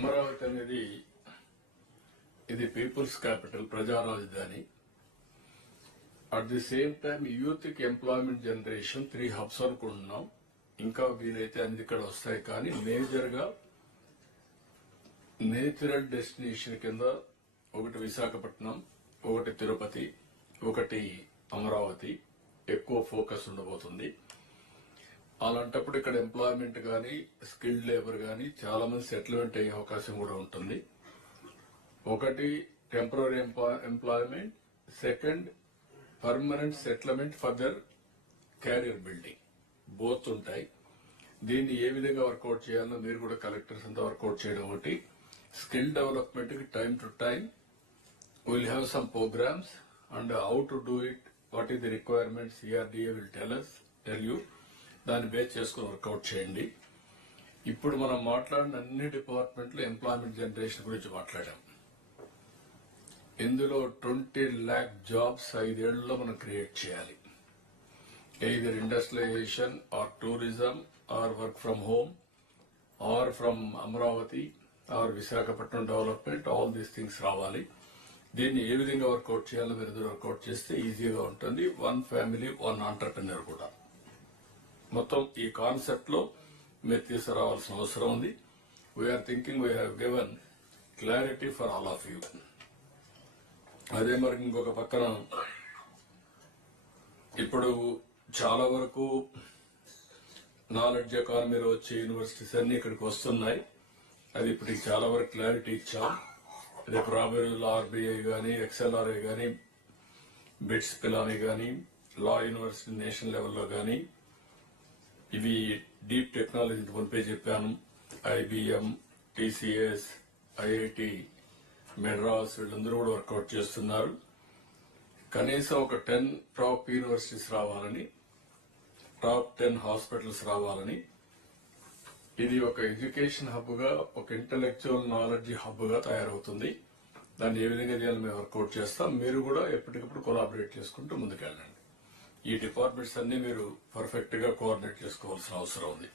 అమరావతి అనేది ఇది peoples capital ప్రజా రాజధాని. అట్ ది సేమ్ టైం యూత్కి ఎంప్లాయ్మెంట్ జనరేషన్ త్రీ హబ్స్ అనుకుంటున్నాం ఇంకా వీలైతే అన్ని ఇక్కడ వస్తాయి. కానీ మేజర్గా నేచురల్ డెస్టినేషన్ కింద ఒకటి విశాఖపట్నం ఒకటి తిరుపతి ఒకటి అమరావతి. ఎక్కువ ఫోకస్ ఉండబోతుంది. అలాంటప్పుడు ఇక్కడ ఎంప్లాయ్మెంట్ కానీ స్కిల్డ్ లేబర్ కానీ చాలా మంది సెటిల్మెంట్ అయ్యే అవకాశం కూడా ఉంటుంది. ఒకటి temporary employment second permanent settlement for their career building both ఉంటాయి. దీన్ని ఏ విధంగా వర్కౌట్ చేయాలో మీరు కూడా కలెక్టర్స్ అంతా వర్కౌట్ చేయడం ఒకటి. స్కిల్ డెవలప్మెంట్కి time to time will have some programs and how to do it what is the requirements CRDA will tell us tell you దాన్ని బేస్ చేసుకుని వర్కౌట్ చేయండి. ఇప్పుడు మనం మాట్లాడిన అన్ని డిపార్ట్మెంట్లు ఎంప్లాయ్మెంట్ జనరేషన్ గురించి మాట్లాడాం. ఇందులో ట్వంటీ ల్యాక్ జాబ్స్ ఐదేళ్ళలో మనం క్రియేట్ చేయాలి. Either industrialization or tourism or work from home or from Amaravati or Visakhapatnam development all these things రావాలి. దీన్ని ఏ విధంగా వర్కౌట్ చేయాలో మీరు వర్కౌట్ చేస్తే ఈజీగా ఉంటుంది. వన్ ఫ్యామిలీ వన్ ఆంటర్ప్రినర్ కూడా. మొత్తం ఈ కాన్సెప్ట్లో మీరు తీసుకురావాల్సిన అవసరం ఉంది. We are thinking we have given clarity for all of you అదే మరి ఇంకొక పక్కన ఇప్పుడు చాలా వరకు నాలెడ్జ్ ఎకానమీలో వచ్చే యూనివర్సిటీస్ అన్ని ఇక్కడికి వస్తున్నాయి. అది ఇప్పుడు చాలా వరకు క్లారిటీ ఇచ్చాం. రేపు రాబోయే ఆర్బీఐ కానీ ఎక్స్ఎల్ఆర్ఐ కానీ బిట్స్ పిలాని కానీ లా యూనివర్సిటీ నేషనల్ లెవెల్లో కానీ ఇవి డీప్ టెక్నాలజీ మునిపే చెప్పాను. ఐబిఎం టీసీఎస్ ఐఐటి మెడ్రాస్ వీళ్ళందరూ కూడా వర్కౌట్ చేస్తున్నారు. కనీసం ఒక టెన్ టాప్ యూనివర్సిటీస్ రావాలని టాప్ టెన్ హాస్పిటల్స్ రావాలని. ఇది ఒక ఎడ్యుకేషన్ హబ్గా ఒక ఇంటలెక్చువల్ నాలెడ్జ్ హబ్గా తయారవుతుంది. దాన్ని ఏ విధంగా చేయాలి మేము వర్కౌట్ చేస్తాం. మీరు కూడా ఎప్పటికప్పుడు కొలాబరేట్ చేసుకుంటూ ముందుకెళ్ళండి. ఈ డిపార్ట్మెంట్స్ అన్ని మీరు పర్ఫెక్ట్గా కోఆర్డినేట్ చేసుకోవాల్సిన అవసరం ఉంది.